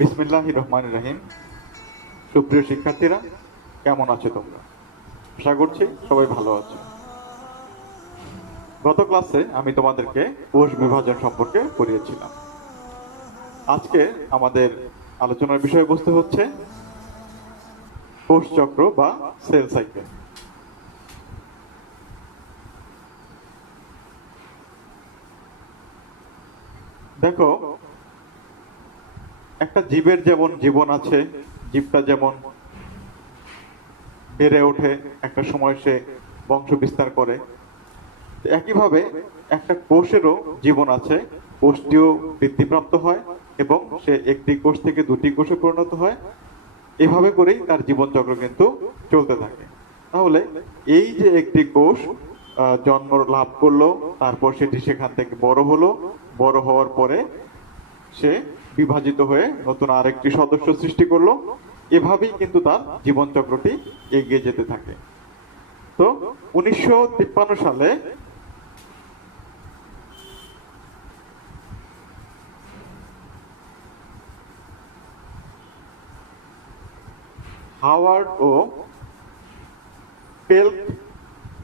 বিসমিল্লাহির রহমানির রহিম। সুপ্রিয় শিক্ষার্থীরা, কেমন আছো তোমরা? আশা করছি সবাই ভালো আছো। গত ক্লাসে আমি তোমাদেরকে কোষ বিভাজন সম্পর্কে পড়িয়েছিলাম। আজকে আমাদের আলোচনার বিষয়বস্তু হচ্ছে কোষ চক্র বা সেল সাইকেল। দেখো, একটা জীবের যেমন জীবন আছে, জীবটা যেমন বেড়ে ওঠে, একটা সময় সে বংশ বিস্তার করে, একইভাবে একটা কোষেরও জীবন আছে। কোষটিও বৃদ্ধিপ্রাপ্ত হয় এবং সে একটি কোষ থেকে দুটি কোষে পরিণত হয়। এভাবে করেই তার জীবনচক্র কিন্তু চলতে থাকে। তাহলে এই যে একটি কোষ জন্ম লাভ করলো, তারপর সেটি সেখান থেকে বড় হলো, বড় হওয়ার পরে সে বিভাজিত হয়ে নতুন আরেকটি সদস্য সৃষ্টি করলো। এভাবেই কিন্তু তার জীবনচক্রটি এগিয়ে যেতে থাকে। তো 1953 সালে হাওয়ার্ড ও পেল্ক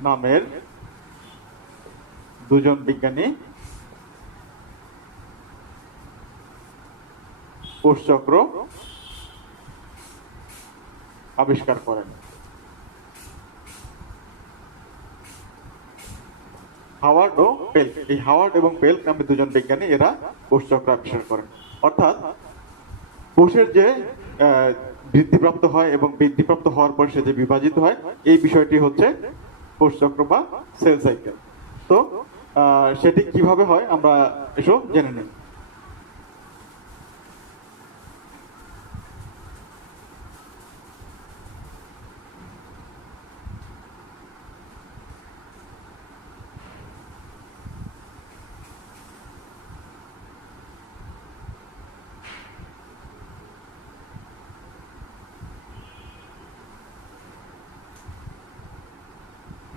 নামের দুজন বিজ্ঞানী কোষচক্র আবিষ্কার করেন। হাওয়ার্ড ও পেল্ক, এই হাওয়ার্ড এবং পেল্ক নামে দুজন বিজ্ঞানী এরা কোষচক্র আবিষ্কার করেন। অর্থাৎ কোষের যে বৃদ্ধিপ্রাপ্ত হয় এবং বৃদ্ধিপ্রাপ্ত হওয়ার পর সে যে বিভাজিত হয়, এই বিষয়টি হচ্ছে কোষচক্র বা সেল সাইকেল। তো সেটি কিভাবে হয় আমরা এসব জেনে নিই।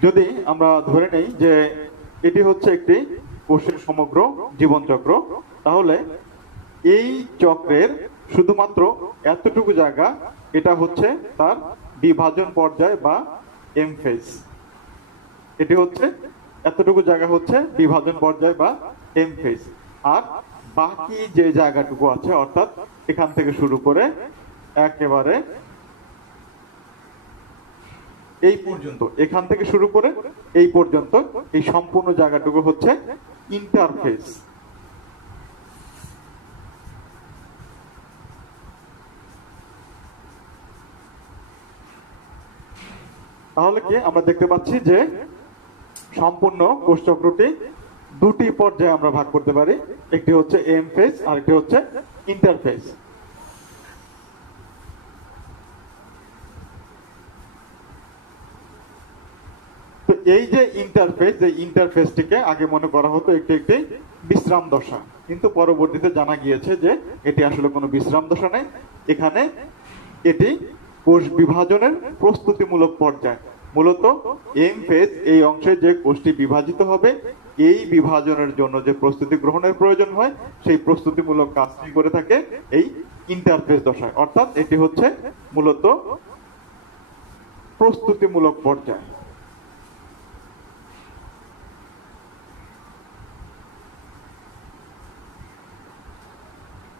যদি আমরা ধরে নেই যে এটি হচ্ছে একটি কোষের সমগ্র জীবনচক্র, তাহলে এই চক্রের শুধুমাত্র এতটুকু জায়গা, এটা হচ্ছে তার বিভাজন পর্যায় বা এম ফেজ। এটি হচ্ছে এতটুকু জায়গা হচ্ছে বিভাজন পর্যায় বা এম ফেজ। আর বাকি যে জায়গাটুকু আছে, অর্থাৎ এখান থেকে শুরু করে একেবারে এই পর্যন্ত, এখান থেকে শুরু করে এই পর্যন্ত, এই সম্পূর্ণ জায়গাটুকু হচ্ছে ইন্টারফেস। তাহলে কি আমরা দেখতে পাচ্ছি যে সম্পূর্ণ কোষচক্রটি দুটি পর্যায়ে আমরা ভাগ করতে পারি। একটি হচ্ছে এম ফেজ আর একটি হচ্ছে ইন্টারফেজ। তো এই যে ইন্টারফেস, এই ইন্টারফেসটিকে আগে মনে করা হতো একটি একটি বিশ্রাম দশা, কিন্তু পরবর্তীতে জানা গিয়েছে যে এটি আসলে কোনো বিশ্রাম দশা নেই। এখানে এটি কোষ বিভাজনের প্রস্তুতিমূলক পর্যায়। মূলত এম ফেজ, এই অংশে যে কোষটি বিভাজিত হবে, এই বিভাজনের জন্য যে প্রস্তুতি গ্রহণের প্রয়োজন হয়, সেই প্রস্তুতিমূলক কাজটি করে থাকে এই ইন্টারফেস দশায়। অর্থাৎ এটি হচ্ছে মূলত প্রস্তুতিমূলক পর্যায়।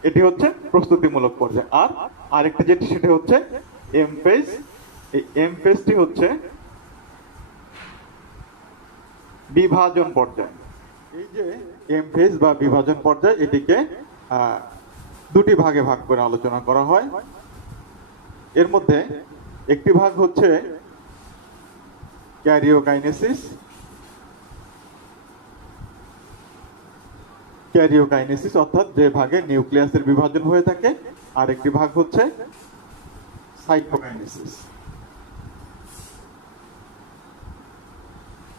এটি হচ্ছে প্রস্তুতিমূলক পর্যায়। আর আরেকটা যেটি, সেটা হচ্ছে এম ফেজ। এই এম ফেজটি হচ্ছে বিভাজন পর্যায়। এই যে এম ফেজ বা বিভাজন পর্যায়, এটিকে দুটি ভাগে ভাগ করে আলোচনা করা হয়। এর মধ্যে একটি ভাগ হচ্ছে ক্যারিওকাইনেসিস। ক্যারিওকাইনেসিস অর্থাৎ যে ভাগে নিউক্লিয়াসের বিভাজন হয়ে থাকে। আর একটি ভাগ হচ্ছে সাইটোকাইনেসিস,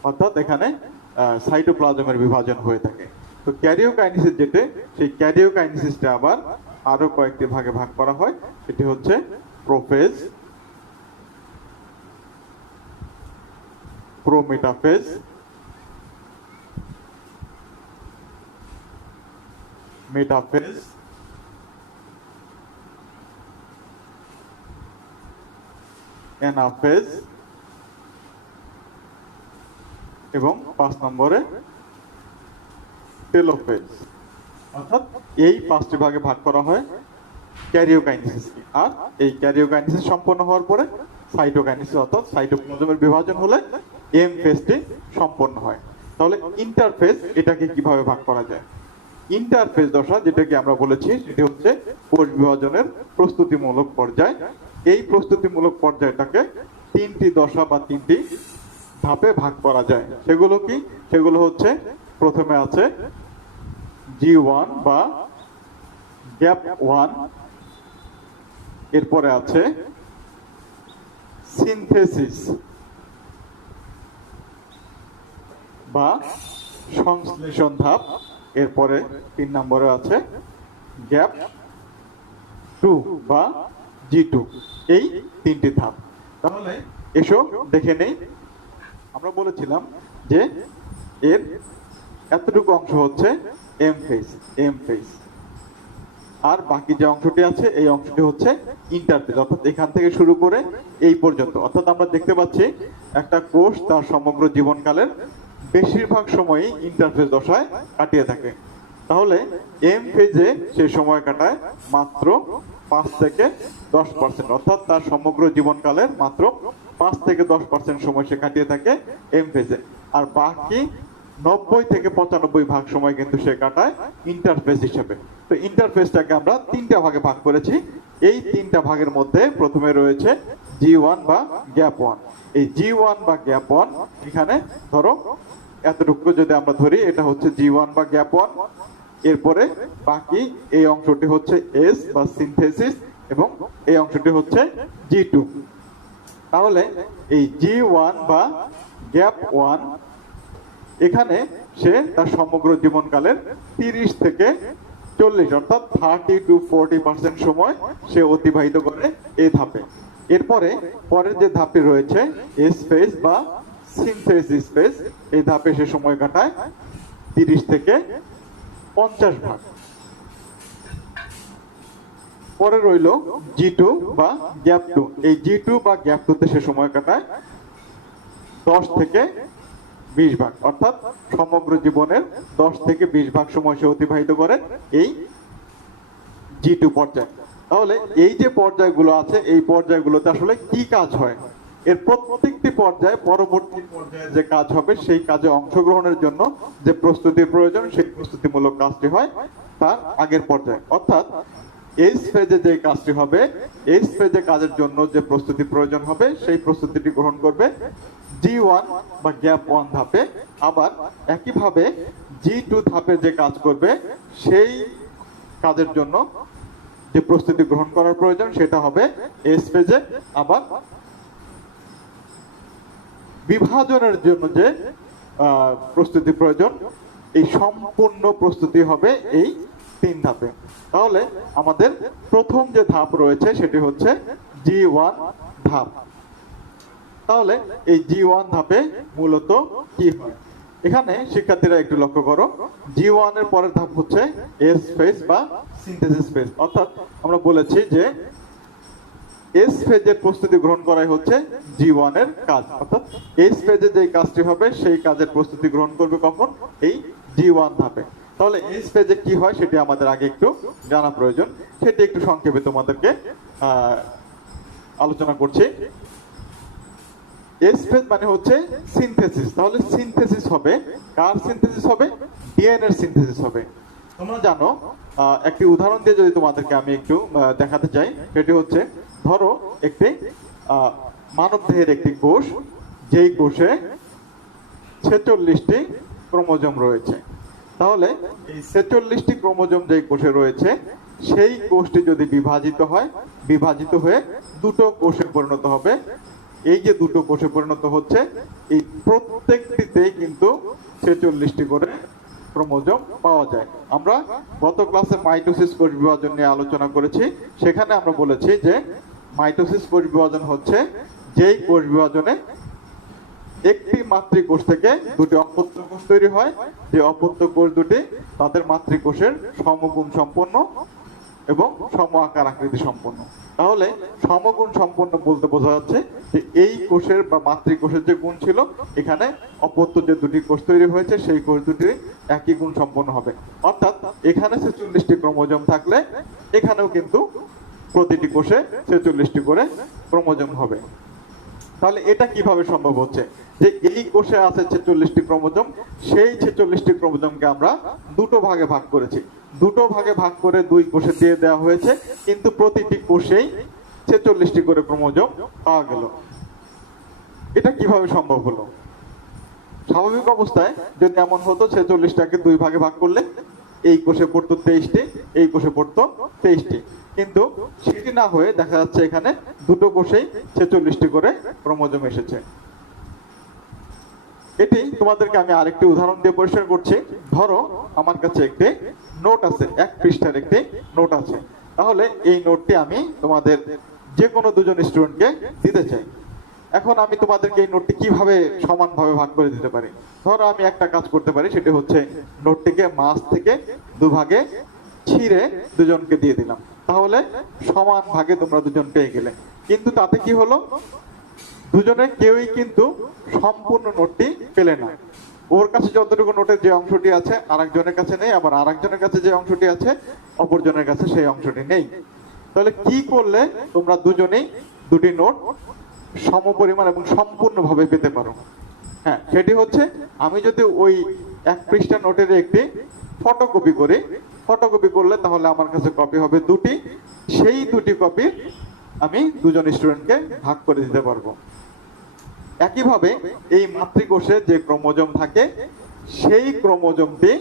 অর্থাৎ এখানে সাইটোপ্লাজমের বিভাজন হয়ে থাকে। তো ক্যারিওকাইনেসিস যেটা, সেই ক্যারিওকাইনেসিসটা আবার আরো কয়েকটি ভাগে ভাগ করা হয়। এটি হচ্ছে প্রোফেজ, প্রোমেটাফেজ, মেটাফেজ অ্যানাফেজ এবং 5 নম্বরে টেলোফেজ। অর্থাৎ এই 5টি ভাগে ভাগ করা হয় ক্যারিওকাইনেসিস। আর এই ক্যারিওকাইনেসিস সম্পন্ন হওয়ার পরে সাইটোকাইনেসিস অর্থাৎ সাইটোপ্লাজমের বিভাজন হলে এম ফেজটি সম্পন্ন হয়। তাহলে ইন্টারফেজ এটাকে কিভাবে ভাগ করা যায়? ইন্টারফেজ দশা যেটাকে আমরা বলেছি সেটি হচ্ছে কোষ বিভাজনের প্রস্তুতিমূলক পর্যায়। এই প্রস্তুতিমূলক পর্যায়টাকে 3টি দশা বা 3টি ধাপে ভাগ করা যায়। সেগুলো কি? সেগুলো হচ্ছে, প্রথমে আছে G1 বা গ্যাপ 1, এরপরে আছে সিনথেসিস বা সংশ্লেষণ ধাপ, এরপরে 3 নম্বরে আছে গ্যাপ 2 বা G2। এই 3টি ধাপ। তাহলে এসো দেখে নেই। আমরা বলেছিলাম যে এর এতটুকু অংশ হচ্ছে এম ফেজ, আর বাকি যে অংশটি আছে এই অংশটি হচ্ছে ইন্টারফেজ। অর্থাৎ এখান থেকে শুরু করে এই পর্যন্ত, অর্থাৎ আমরা দেখতে পাচ্ছি একটা কোষ তার সমগ্র জীবনকালের বেশিরভাগ সময়ই ইন্টারফেজ দশায় কাটিয়ে থাকে। তাহলে এম ফেজে সে সময় কাটায় মাত্র 5 থেকে 10%, অর্থাৎ তার সমগ্র জীবনকালের মাত্র 5 থেকে 10% সময় সে কাটিয়ে থাকে এম ফেজে। আর বাকি 90 থেকে 95 ভাগ সময় কিন্তু সে কাটায় ইন্টারফেজ হিসেবে। তো ইন্টারফেজটাকে আমরা 3টা ভাগে ভাগ করেছি। এই 3টা ভাগের মধ্যে প্রথমে রয়েছে G1 বা গ্যাপ 1। এই G1 বা গ্যাপ 1, এখানে ধরো এতটুকু যদি আমরা ধরি, এটা হচ্ছে G1 বা গ্যাপ 1। এরপরে বাকি এই অংশটি হচ্ছে এস বা সিনথেসিস এবং এই অংশটি হচ্ছে G2। তাহলে এই G1 বা গ্যাপ 1 এখানে সে তার সমগ্র জীবনকালের 30 থেকে 40 অর্থাৎ 30 to 40% সময় সে অতিবাহিত করে এই ধাপে। এরপরে পরের যে ধাপটি রয়েছে এস ফেজ বা সিনথেসিস ফেজ, এই ধাপে সে সময় কাটায় 30 থেকে 50 ভাগ। পরে রইল G2 বা গ্যাপ 2। এই G2 বা গ্যাপ 2 তে সে সময় কাটায় 10 থেকে 20 ভাগ, অর্থাৎ সমগ্র জীবনের 10 থেকে 20 ভাগ সময় সে অতিবাহিত করে এই G2 পর্যায়ে। তাহলে এই যে পর্যায়গুলো আছে, এই পর্যায়গুলোতে আসলে কি কাজ হয়? এর প্রত্যেকটি পর্যায়ে পরবর্তী পর্যায়ে যে কাজ হবে সেই কাজে অংশগ্রহণের জন্য যে প্রস্তুতির প্রয়োজন, সেই প্রস্তুতিমূলক কাজটি হয় তার আগের পর্যায়ে। অর্থাৎ এইচ ফেজে যে কাজটি হবে, এইচ ফেজে কাজের জন্য যে প্রস্তুতি প্রয়োজন হবে সেই প্রস্তুতিটি গ্রহণ করবে G1 বা গ্যাপ 1 ধাপে। আবার একইভাবে G2 ধাপে যে কাজ করবে সেই কাজের জন্য যে প্রস্তুতি গ্রহণ করার প্রয়োজন সেটা হবে এস ফেজে। আবার বিভাজনের জন্য যে প্রস্তুতি প্রয়োজন, এই সম্পূর্ণ প্রস্তুতি হবে এই 3 ধাপে। তাহলে আমাদের প্রথম যে ধাপ রয়েছে সেটি হচ্ছে G1 ধাপ। তাহলে এই G1 ধাপে মূলত কি হয়? এখানে শিক্ষার্থীরা একটু লক্ষ্য করো, G1 এর পরের ধাপ হচ্ছে এস ফেজ বা সিনথেসিস ফেজ। অর্থাৎ আমরা বলেছি যে এস ফেজের প্রস্তুতি গ্রহণ করাই হচ্ছে G1 এর কাজ। অর্থাৎ এস ফেজে যে কাজটি হবে সেই কাজের প্রস্তুতি গ্রহণ করবে কখন? এই G1 ধাপে। তাহলে এস ফেজে কি হয় সেটি আমাদের আগে একটু জানা প্রয়োজন, সেটি একটু সংক্ষেপে তোমাদেরকে আলোচনা করছি। এস ফেজ মানে হচ্ছে সিনথেসিস। তাহলে সিনথেসিস হবে কার সিনথেসিস হবে? ডিএনএ এর সিনথেসিস হবে। তোমরা জানো, একটি উদাহরণ দিয়ে যদি তোমাদেরকে আমি একটু দেখাতে চাই, সেটি হচ্ছে ধরো একটি মানব দেহের একটি কোষ, যেই কোষে 46টি ক্রোমোজোম রয়েছে। তাহলে এই 46টি ক্রোমোজোম যেই কোষে রয়েছে সেই কোষটি যদি বিভাজিত হয়, বিভাজিত হয়ে দুটো কোষে পরিণত হবে। এই যে দুটো কোষে পরিণত হচ্ছে, এই প্রত্যেকটিতেই কিন্তু 46টি করে ক্রোমোজোম পাওয়া যায়। আমরা গত ক্লাসে মাইটোসিস কোষ বিভাজন নিয়ে আলোচনা করেছি। সেখানে আমরা বলেছি যে মাইটোসিস কোষ বিভাজন হচ্ছে যেই কোষ বিভাজনে একটি মাতৃকোষ থেকে দুটি অপত্য কোষ তৈরি হয়, যে অপত্য কোষ দুটি তাদের মাতৃকোষের সমগুণ সম্পন্ন এবং সম আকার আকৃতি সম্পন্ন। তাহলে সমগুণ সম্পন্ন বলতে বোঝা যাচ্ছে যে এই কোষের বা মাতৃকোষের যে গুণ ছিল, এখানে অপত্য যে দুটি কোষ তৈরি হয়েছে সেই কোষ দুটি একই গুণ সম্পন্ন হবে। অর্থাৎ এখানে 46টি ক্রোমোজোম থাকলে এখানেও কিন্তু প্রতিটি কোষে 46টি করে ক্রোমোজোম হবে। তাহলে এটা কিভাবে সম্ভব হচ্ছে যে এই কোষে আছে 46টি ক্রোমোজোম, সেই 46টি ক্রোমোজোমকে আমরা দুটো ভাগে ভাগ করেছি, দুটো ভাগে ভাগ করে দুই কোষে দিয়ে দেওয়া হয়েছে, কিন্তু প্রতিটি কোষেই 46টি করে ক্রোমোজোম পাওয়া গেল। এটা কিভাবে সম্ভব হলো? স্বাভাবিক অবস্থায় যদি এমন হতো 46টাকে দুই ভাগে ভাগ করলে এই কোষে পড়তো 23টি, এই কোষে পড়তো 23টি, কিন্তু সেটি না হয়ে দেখা যাচ্ছে এখানে দুটো কোষেই 46টি করে ক্রোমোজোম এসেছে। এটি তোমাদেরকে আমি আরেকটি উদাহরণ দিয়ে পরিষ্কার করছি। ধরো আমার কাছে একটি নোট আছে, 1 পৃষ্ঠার একটি নোট আছে। তাহলে এই নোটটি আমি তোমাদের যে কোনো দুজন স্টুডেন্টকে দিতে চাই। এখন আমি তোমাদেরকে এই নোটটি কিভাবে সমানভাবে ভাগ করে দিতে পারি? ধরো আমি একটা কাজ করতে পারি, সেটি হচ্ছে নোটটিকে মাঝ থেকে দুভাগে ছিঁড়ে দুজনকে দিয়ে দিলাম, তাহলে সমান ভাগে তোমরা দুজন পেয়ে গেলে। কিন্তু তাতে কি হলো, দুজনে কেউই কিন্তু সম্পূর্ণ নোটটি পেলে না। ওর কাছে যতটুকু নোটের যে অংশটি আছে আরেকজনের কাছে নেই, আবার আরেকজনের কাছে যে অংশটি আছে অপরজনের কাছে সেই অংশটি নেই। তাহলে কি করলে তোমরা দুজনেই দুটি নোট সমপরিমাণ এবং সম্পূর্ণভাবে পেতে পারো? হ্যাঁ, সেটি হচ্ছে আমি যদি ওই 1 পৃষ্ঠা নোটের একটি ফটোকপি করি, ফটোকপি করলে তাহলে আমার কাছে কপি হবে দুটি, সেই দুটি কপি আমি দুজন স্টুডেন্টকে ভাগ করে দিতে পারবো। একইভাবে এই মাতৃকোষে যে ক্রোমোজোম থাকে সেই ক্রোমোজোমটি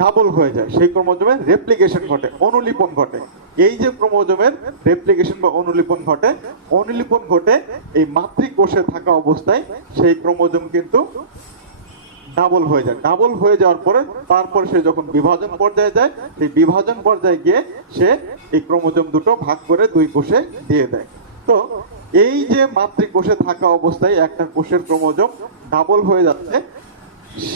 ডাবল হয়ে যায়, সেই ক্রোমোজোমের রেপ্লিকেশন ঘটে, অনুলিপন ঘটে। এই যে ক্রোমোজোমের রেপ্লিকেশন বা অনুলিপন ঘটে, অনুলিপন ঘটে এই মাতৃকোষে থাকা অবস্থায় সেই ক্রোমোজোম কিন্তু ডাবল হয়ে যায়। ডাবল হয়ে যাওয়ার পরে তারপর সে যখন বিভাজন পর্যায়ে যায়, সেই বিভাজন পর্যায়ে গিয়ে সে এই ক্রোমোজোম দুটো ভাগ করে দুই কোষে দিয়ে দেয়। তো এই যে মাতৃকোষে থাকা অবস্থায় একটা কোষের ক্রোমোজোম ডাবল হয়ে যাচ্ছে,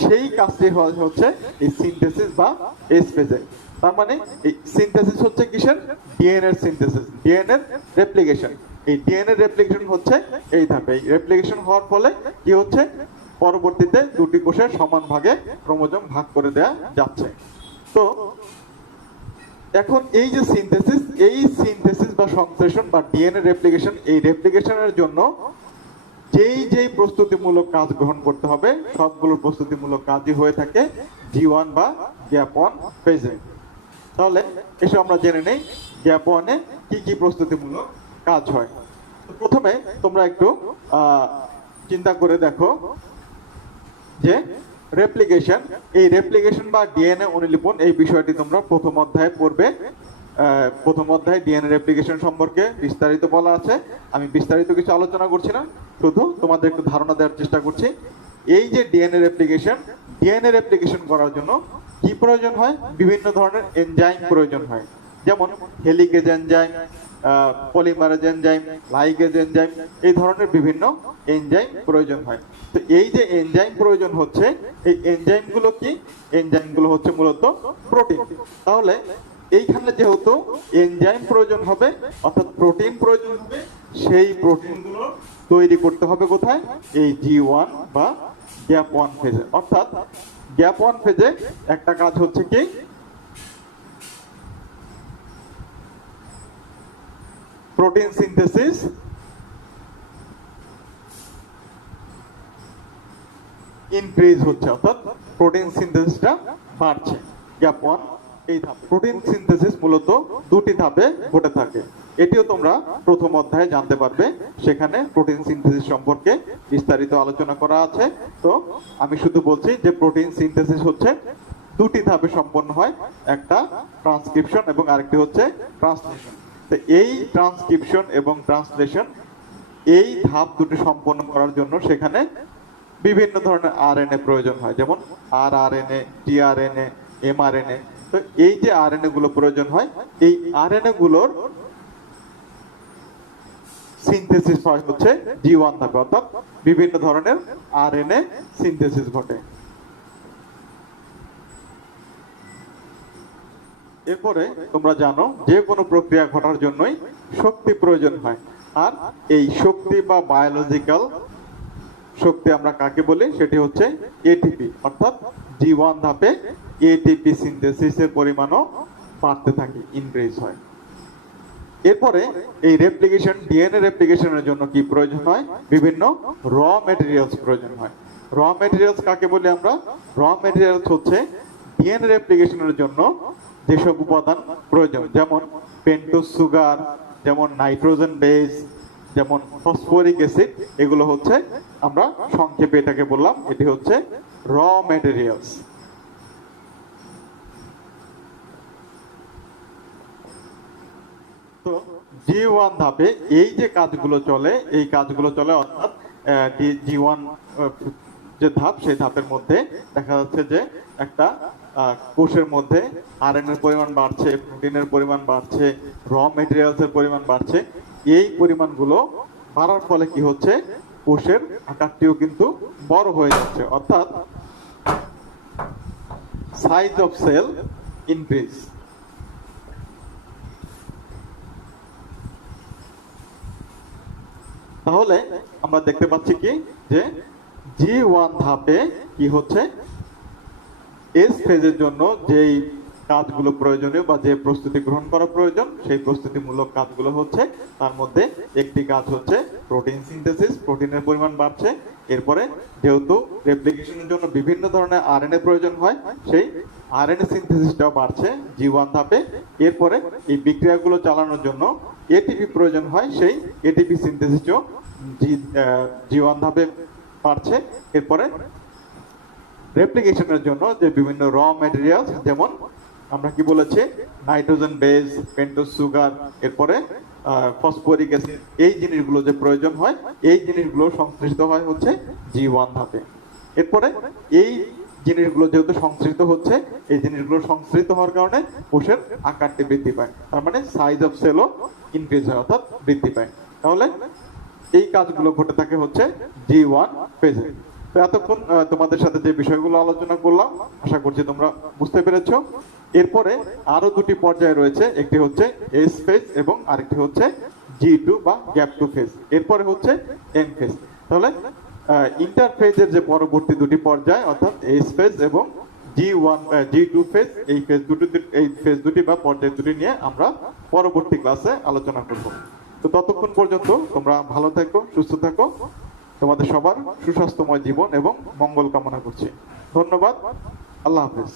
সেই কাজটি হচ্ছে এই সিনথেসিস বা এস ফেজে। তার মানে এই সিনথেসিস হচ্ছে কিসের? ডিএনএ এর সিনথেসিস, ডিএনএ এর রেপ্লিকেশন। এই ডিএনএ রেপ্লিকেশন হচ্ছে এই ধাপে। এই রেপ্লিকেশন হওয়ার ফলে কি হচ্ছে, পরবর্তীতে দুটি কোষের সমান ভাগে ক্রোমোজোম ভাগ করে দেয়া যাচ্ছে। তো এখন এই যে সিনথেসিস, এই সিনথেসিস বা সংশ্লেষণ বা ডিএনএ রেপ্লিকেশন, এই রেপ্লিকেশনের জন্য যেই প্রস্তুতিমূলক কাজ গ্রহণ করতে হবে সবগুলো প্রস্তুতিমূলক কাজই হয়ে থাকে G1 বা গ্যাপ 1 ফেজে। তাহলে এসে আমরা জেনে নেই গ্যাপ 1 এ কি কি প্রস্তুতিমূলক কাজ হয়। তো প্রথমে তোমরা একটু চিন্তা করে দেখো যে রেপ্লিকেশন, এই রেপ্লিকেশন বা ডিএনএ অনুলিপন এই বিষয়টি তোমরা প্রথম অধ্যায়ে পড়বে। প্রথম অধ্যায়ে ডিএনএ রেপ্লিকেশন সম্পর্কে বিস্তারিত বলা আছে। আমি বিস্তারিত কিছু আলোচনা করছি না, শুধু তোমাদের একটু ধারণা দেওয়ার চেষ্টা করছি। এই যে ডিএনএ রেপ্লিকেশন করার জন্য কি প্রয়োজন হয়? বিভিন্ন ধরনের এনজাইম প্রয়োজন হয়, যেমন helicase enzyme, polymerase enzyme, ligase enzyme, এই ধরনের বিভিন্ন এনজাইম প্রয়োজন হয়। তো এই যে এনজাইম প্রয়োজন হচ্ছে, এই এনজাইমগুলো কি? এনজাইমগুলো হচ্ছে মূলত প্রোটিন। তাহলে এইখানে যেহেতু এনজাইম প্রয়োজন হবে অর্থাৎ প্রোটিন প্রয়োজন হবে, সেই প্রোটিনগুলো তৈরি করতে হবে কোথায়? এই G1 বা গ্যাপ 1 ফেজে। অর্থাৎ গ্যাপ 1 ফেজে একটা কাজ হচ্ছে কি, প্রোটিন সিনথেসিস ইনক্রিজ হচ্ছে, অর্থাৎ প্রোটিন সিনথেসিসটা বাড়ছে গ্যাপ 1 এই ধাপে। প্রোটিন সিনথেসিস মূলত দুটি ধাপে ঘটে থাকে, এটিও তোমরা প্রথম অধ্যায়ে জানতে পারবে, সেখানে প্রোটিন সিনথেসিস সম্পর্কে বিস্তারিত আলোচনা করা আছে। তো আমি শুধু বলছি যে প্রোটিন সিনথেসিস হচ্ছে দুটি ধাপে সম্পন্ন হয়, একটা ট্রান্সক্রিপশন এবং আরেকটি হচ্ছে ট্রান্সলেশন। তো এই ট্রান্সক্রিপশন এবং ট্রান্সলেশন এই ধাপ দুটি সম্পন্ন করার জন্য সেখানে বিভিন্ন ধরনের আরএনএ প্রয়োজন হয়, যেমন আরআরএনএ, টিআরএনএ, এমআরএনএ। তো এই যে আরএনএ গুলো প্রয়োজন হয়, এই আরএনএ গুলোর সিনথেসিস হয় হচ্ছে G1 ধাপে, অর্থাৎ বিভিন্ন ধরনের আরএনএ সিনথেসিস ঘটে। এরপরে তোমরা জানো যে কোনো প্রক্রিয়া ঘটার জন্যই শক্তি প্রয়োজন হয়, আর এই শক্তি বা বায়োলজিক্যাল শক্তি আমরা কাকে বলি, সেটি হচ্ছে এটিপি। অর্থাৎ জি1 ধাপে এটিপি সিনথেসিসের পরিমাণও বাড়তে থাকে, ইনক্রিজ হয়। এরপরে এই রেপ্লিকেশন, ডিএনএ রেপ্লিকেশনের জন্য কি প্রয়োজন হয়, বিভিন্ন র ম্যাটেরিয়ালস প্রয়োজন হয়। র ম্যাটেরিয়ালস কাকে বলি আমরা, র ম্যাটেরিয়ালস হচ্ছে ডিএনএ রেপ্লিকেশনের জন্য যেসব উপাদান প্রয়োজন, যেমন পেন্টোজ সুগার, যেমন নাইট্রোজেন বেস, যেমন ফসফরিক অ্যাসিড, এগুলো হচ্ছে আমরা সংক্ষেপে এটাকে বললাম, এটি হচ্ছে র ম্যাটেরিয়ালস। তো জি1 ধাপে এই যে কাজগুলো চলে, এই কাজগুলো চলে, অর্থাৎ জি1 যে ধাপ, সেই ধাপের মধ্যে দেখা যাচ্ছে যে একটা কোষের মধ্যে আরএনএর পরিমাণ বাড়ছে, প্রোটিনের পরিমাণ বাড়ছে, র ম্যাটেরিয়ালস এর পরিমাণ বাড়ছে। এই পরিমাণগুলো বাড়ার ফলে কি হচ্ছে, কোষের আকারটিও কিন্তু বড় হয়ে যাচ্ছে, অর্থাৎ সাইজ অফ সেল ইনক্রিজ। তাহলে আমরা দেখতে পাচ্ছি কি যে জি1 ধাপে কি হচ্ছে, এস ফেজের জন্য যেই কাজগুলো প্রয়োজনীয় বা যে প্রস্তুতি গ্রহণ করা প্রয়োজন, সেই প্রস্তুতিমূলক কাজগুলো হচ্ছে, তার মধ্যে একটি কাজ হচ্ছে প্রোটিন সিনথেসিস, প্রোটিনের পরিমাণ বাড়ছে। এরপরে যেহেতু রেপ্লিকেশনের জন্য বিভিন্ন ধরনের আরএনএ প্রয়োজন হয়, সেই আরএনএ সিনথেসিসটাও বাড়ছে জি1 ধাপে। এরপরে এই বিক্রিয়াগুলো চালানোর জন্য এটিপি প্রয়োজন হয়, সেই এটিপি সিনথেসিসও জি1 ধাপে বাড়ছে। এরপরে রেপ্লিকেশনের জন্য যে বিভিন্ন র ম্যাটেরিয়াল, যেমন আমরা কি বলেছি, নাইট্রোজেন বেস, পেন্টোজ সুগার, এরপরে ফসফরিক অ্যাসিড, এই জিনিসগুলো যে প্রয়োজন হয়, এই জিনিসগুলো সংশ্লিষ্ট হয় হচ্ছে জি1 ধাপে। এরপরে এই জিনিসগুলো যেহেতু সংশ্লিষ্ট হচ্ছে, এই জিনিসগুলো সংশ্লিষ্ট হওয়ার কারণে কোষের আকারটি বৃদ্ধি পায়, তার মানে সাইজ অফ সেলও ইনক্রিজ হয়, অর্থাৎ বৃদ্ধি পায়। তাহলে এই কাজগুলো ঘটে থাকে হচ্ছে জি1 ফেজে। তো এতক্ষণ তোমাদের সাথে যে বিষয়গুলো আলোচনা করলাম, আশা করছি তোমরা বুঝতে পেরেছো। এরপরে আরো দুটি পর্যায় রয়েছে, একটি হচ্ছে এস ফেজ এবং আরেকটি হচ্ছে জি2 বা গ্যাপ টু ফেজ। এরপরে হচ্ছে এন ফেজ। তাহলে ইন্টারফেজের যে পরবর্তী দুটি পর্যায়, অর্থাৎ এস ফেজ এবং জি2 ফেজ, এই ফেজ দুটি বা পর্যায় দুটি নিয়ে আমরা পরবর্তী ক্লাসে আলোচনা করব। তো ততক্ষণ পর্যন্ত তোমরা ভালো থাকো, সুস্থ থাকো। তোমাদের সবার সুস্বাস্থ্যময় জীবন এবং মঙ্গল কামনা করছি। ধন্যবাদ। আল্লাহ হাফেজ।